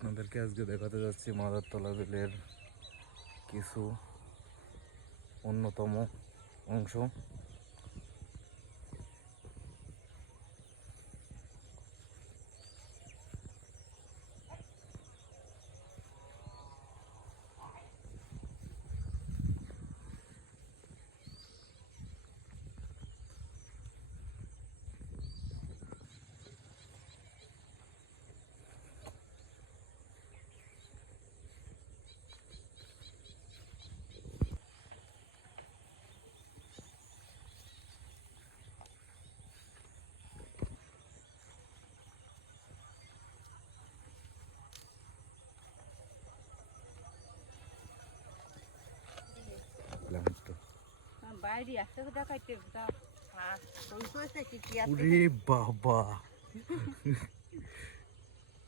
আপনাদেরকে আজকে দেখাতে যাচ্ছি মাদারতলা বিলের কিছু অন্যতম অংশ। বাবা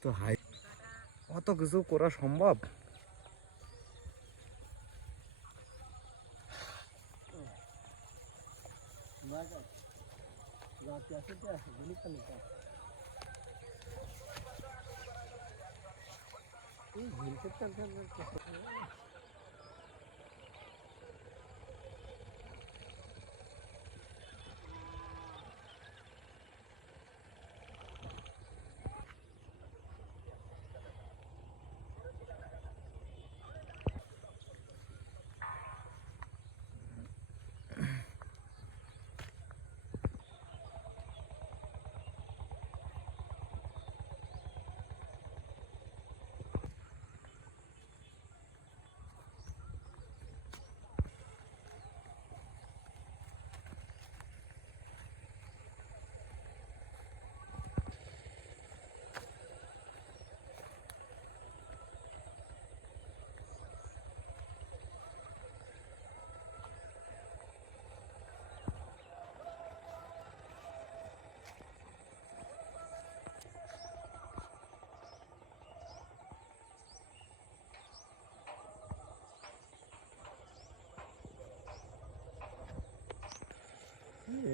তো হাই অত কিছু করা সম্ভব?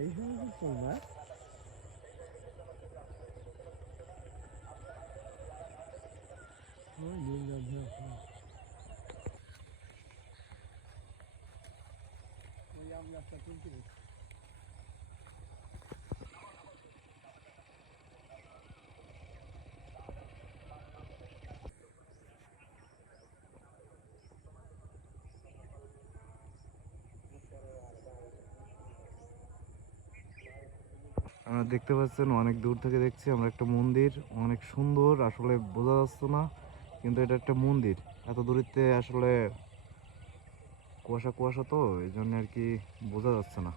এই সময় কি না আমরা দেখতে পাচ্ছেন অনেক দূর থেকে দেখছি আমরা একটা মন্দির, অনেক সুন্দর, আসলে বোঝা যাচ্ছে না কিন্তু এটা একটা মন্দির। এত দূরিতে আসলে কুয়াশা কুয়াশা তো এই জন্য আর কি বোঝা যাচ্ছে না।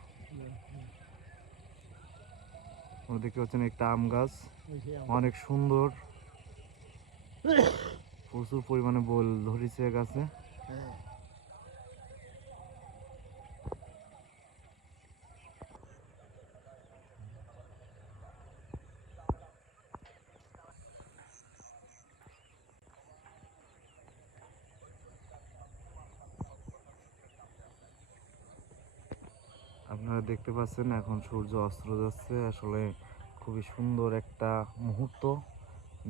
আমরা দেখতে পাচ্ছেন একটা আম গাছ, অনেক সুন্দর, প্রচুর পরিমাণে বল ধরেছে গাছে। আপনারা দেখতে পাচ্ছেন এখন সূর্য অস্ত যাচ্ছে, আসলে খুবই সুন্দর একটা মুহূর্ত,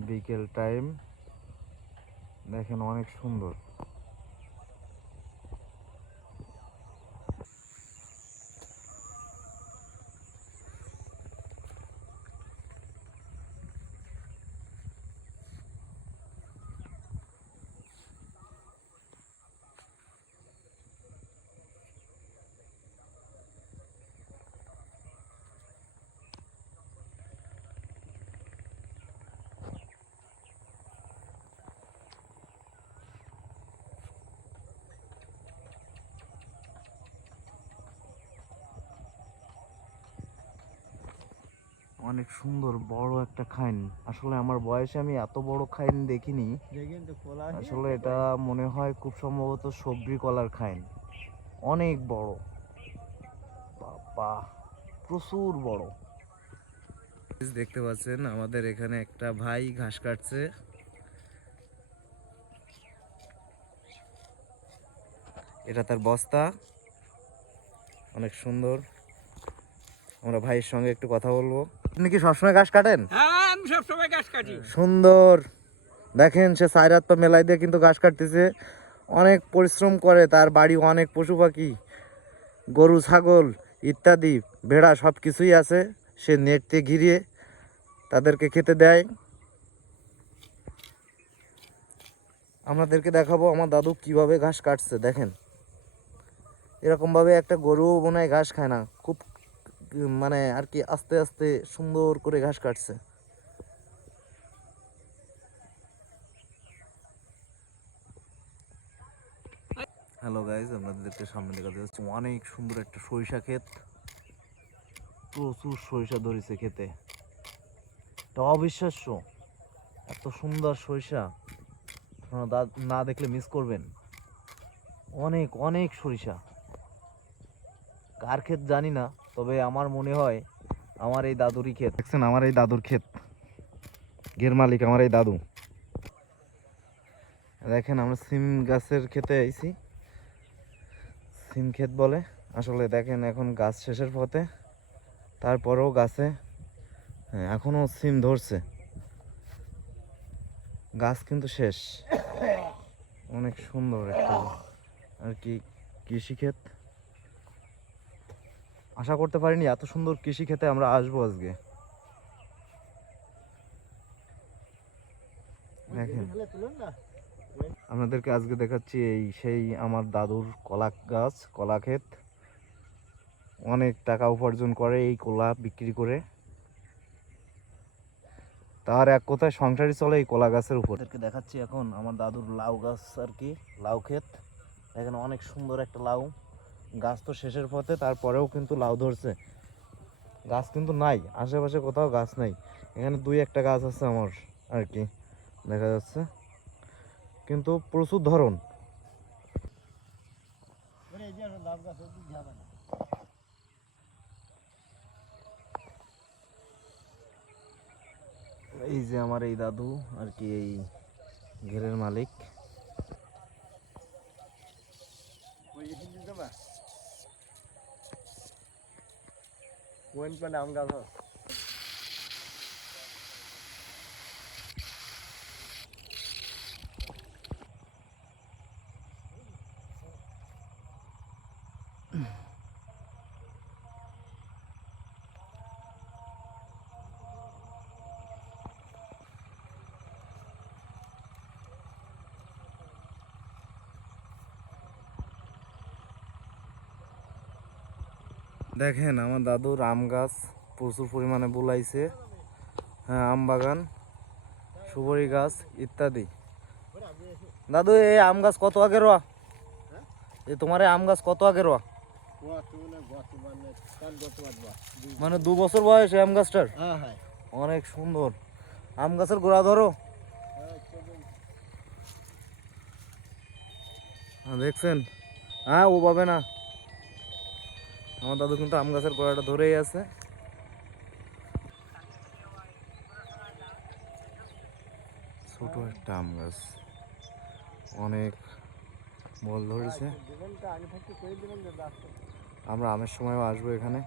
বিকেল টাইম, দেখেন অনেক সুন্দর। অনেক সুন্দর বড় একটা খাইন, আসলে আমার বয়সে আমি এত বড় খাইন দেখিনি। আসলে এটা মনে হয় খুব সম্ভবত সবরি কলার খাইন, অনেক বড়, বাবা প্রচুর বড়। দেখতে পাচ্ছেন আমাদের এখানে একটা ভাই ঘাস কাটছে, এটা তার বস্তা, অনেক সুন্দর। আমরা ভাইয়ের সঙ্গে একটু কথা বলবো। আপনি কি সবসময় ঘাস কাটেন? হ্যাঁ, আমি সবসময় ঘাস কাটি। সুন্দর, দেখেন সে 4 হাত পা মেলাই দিয়ে কিন্তু ঘাস কাটতেছে, অনেক পরিশ্রম করে। তার বাড়ি অনেক পশু পাখি, গরু ছাগল ইত্যাদি ভেড়া সব কিছুই আছে। সে নেট দিয়ে ঘিরিয়ে তাদেরকে খেতে দেয়। আমাদেরকে দেখাবো আমার দাদু কিভাবে ঘাস কাটছে। দেখেন এরকমভাবে একটা গরু মনে হয় ঘাস খায় না, খুব মানে আর কি আস্তে আস্তে সুন্দর করে ঘাস কাটছে। হ্যালো গাইজ, আপনাদেরকে সামনে দেখা যাচ্ছে অনেক সুন্দর একটা সরিষা ক্ষেত। প্রচুর সরিষা ধরেছে খেতে, এটা অবিশ্বাস্য। এত সুন্দর সরিষা আপনারা না দেখলে মিস করবেন। অনেক অনেক সরিষা। কার ক্ষেত জানি না, তবে আমার মনে হয় আমার এই দাদুরই ক্ষেত। দেখছেন আমার এই দাদুর ক্ষেত, ঘের মালিক আমার এই দাদু। দেখেন আমরা সিম গাছের ক্ষেতে আইছি, সিম ক্ষেত বলে। আসলে দেখেন এখন গাছ শেষের পথে, তারপরেও গাছে এখনো সিম ধরছে, গাছ কিন্তু শেষ। অনেক সুন্দর একটা আর কি কৃষিক্ষেত। আশা করতে পারিনি এত সুন্দর কৃষিক্ষেতে আমরা আসবো আজকে। দেখেন আপনাদেরকে আজকে দেখাচ্ছি এই সেই আমার দাদুর কলা গাছ, কলা ক্ষেত। অনেক টাকা উপার্জন করে এই কলা বিক্রি করে, তার এক কথায় সংসারই চলে এই কলা গাছের উপর। দেখাচ্ছি এখন আমার দাদুর লাউ গাছ আর কি, লাউ ক্ষেত। এখানে অনেক সুন্দর একটা লাউ গাছ, তো শেষের পথে তারপরেও কিন্তু লাউ ধরছে। গাছ কিন্তু নাই, আশেপাশে কোথাও গাছ নাই। এখানে 2-1টা গাছ আছে আমার আর কি দেখা যাচ্ছে, কিন্তু প্রচুর ধরন। এই যে আমার এই দাদু আর কি এই ঘেরের মালিক। দেখেন আমার দাদুর আম গাছ প্রচুর পরিমাণে বুলাইছে। হ্যাঁ, আম বাগান, সুপারি গাছ ইত্যাদি। দাদু এই আম গাছ কত আগে রোয়া? এই তোমার এই আম গাছ কত আগে রোয়া? মানে 2 বছর বয়স এই আম গাছটার? অনেক সুন্দর। আম গাছের গোড়া ধরো, দেখছেন? হ্যাঁ ও পাবে না। আমার দাদু কিন্তু আম গাছের গোড়াটা ধরেই আছে। ছোট একটা আম গাছ, অনেক বল ধরেছে। আমরা আমের সময়ও আসবো এখানে,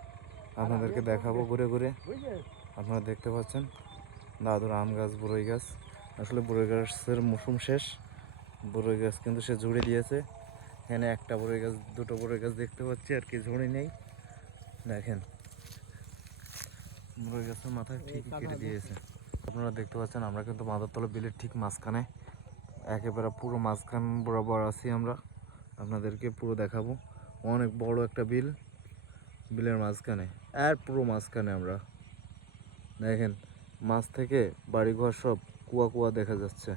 আপনাদেরকে দেখাবো ঘুরে ঘুরে। আপনারা দেখতে পাচ্ছেন দাদুর আম গাছ, বরই গাছ। আসলে বরই গাছের মৌসুম শেষ, বরই গাছ কিন্তু সে ঝুড়ে দিয়েছে। এখানে একটা বরই গাছ, 2টো বরই গাছ দেখতে পাচ্ছি আর কি, ঝুড়ি নেই। দেখেন বরই গাছের মাথায় ঠিকই কেটে দিয়েছে। আপনারা দেখতে পাচ্ছেন আমরা কিন্তু মাদারতলা বিলের ঠিক মাঝখানে, একেবারে পুরো মাঝখান বরাবর আছি আমরা। আপনাদেরকে পুরো দেখাবো। অনেক বড় একটা বিল, বিলের মাঝখানে, আর পুরো মাঝখানে আমরা। দেখেন মাছ থেকে বাড়িঘর সব কুয়া কুয়া দেখা যাচ্ছে।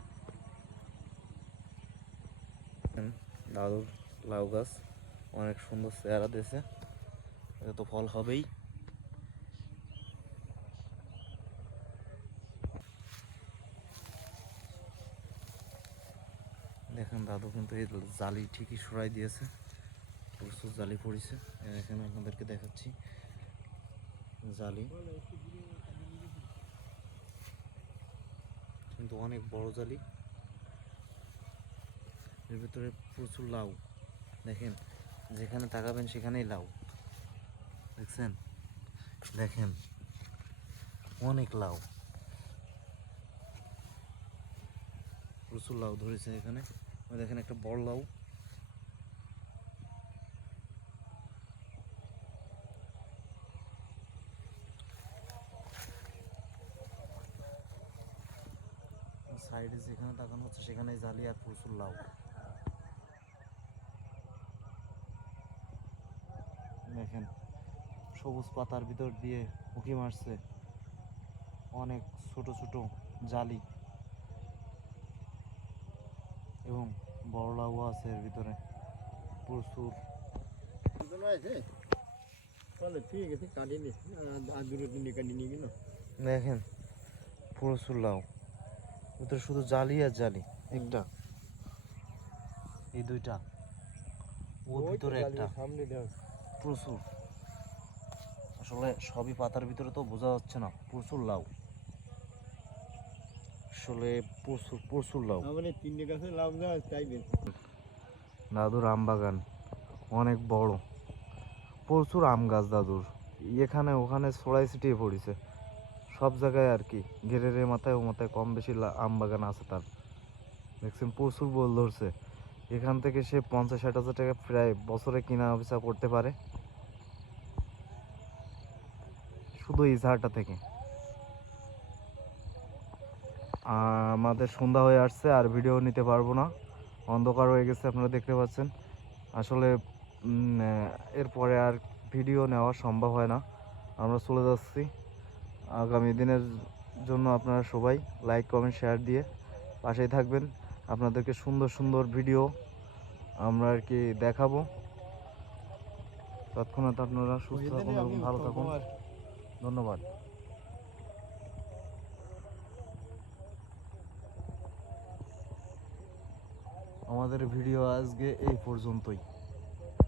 দাদুর লাউ গাছ অনেক সুন্দর চেহারা দিয়েছে, এটা তো ফল হবেই। দেখেন দাদু কিন্তু এই জালি ঠিকই সরাই দিয়েছে, প্রচুর জালি পড়েছে। এখানে আপনাদেরকে দেখাচ্ছি জালি, কিন্তু অনেক বড় জালি। এর ভিতরে প্রচুর লাউ। দেখেন যেখানে তাকাবেন সেখানেই লাউ, দেখছেন? দেখেন অনেক লাউ। প্রচুর লাউ ধরেছে এখানে। ওই দেখেন একটা বড় লাউ। সাইডে যেখানে তাকানো হচ্ছে সেখানে জালি আর প্রচুর লাউ। দেখেন সবুজ পাতার ভিতর দিয়ে উঁকি মারছে অনেক ছোট ছোট জালি, এবং বড় লাউ আছে এর ভিতরে প্রচুর। দেখেন প্রচুর লাউ, ভিতরে শুধু জালি আর জালি। একটা, এই দুইটা, ওর ভিতরে একটা, প্রচুর। আসলে সবই পাতার ভিতরে তো বোঝা যাচ্ছে না, প্রচুর লাউ। আসলে প্রচুর প্রচুর লাউ। দাদুর আম বাগান অনেক বড়, প্রচুর আম গাছ দাদুর। এখানে ওখানে ছড়াই ছিটিয়ে পড়েছে সব জায়গায় আর কি, ঘেরের মাথায় ও মাথায় কম বেশি আম বাগান আছে তার। দেখছেন প্রচুর বল ধরছে। এখান থেকে সে 50-60 হাজার টাকা প্রায় বছরে কিনা বেচা করতে পারে শুধু এই ঝাড়টা থেকে। আমাদের সন্ধ্যা হয়ে আসছে, আর ভিডিও নিতে পারবো না, অন্ধকার হয়ে গেছে আপনারা দেখতে পাচ্ছেন। আসলে এরপরে আর ভিডিও নেওয়া সম্ভব হয় না, আমরা চলে যাচ্ছি। আগামী দিনের জন্য আপনারা সবাই লাইক কমেন্ট শেয়ার দিয়ে পাশেই থাকবেন। আপনাদেরকে সুন্দর সুন্দর ভিডিও আমরা আর কি দেখাবো। তৎক্ষণাৎ আপনারা সুস্থ থাকুন এবং ভালো থাকুন। ধন্যবাদ। আমাদের ভিডিও আজকে এই পর্যন্তই।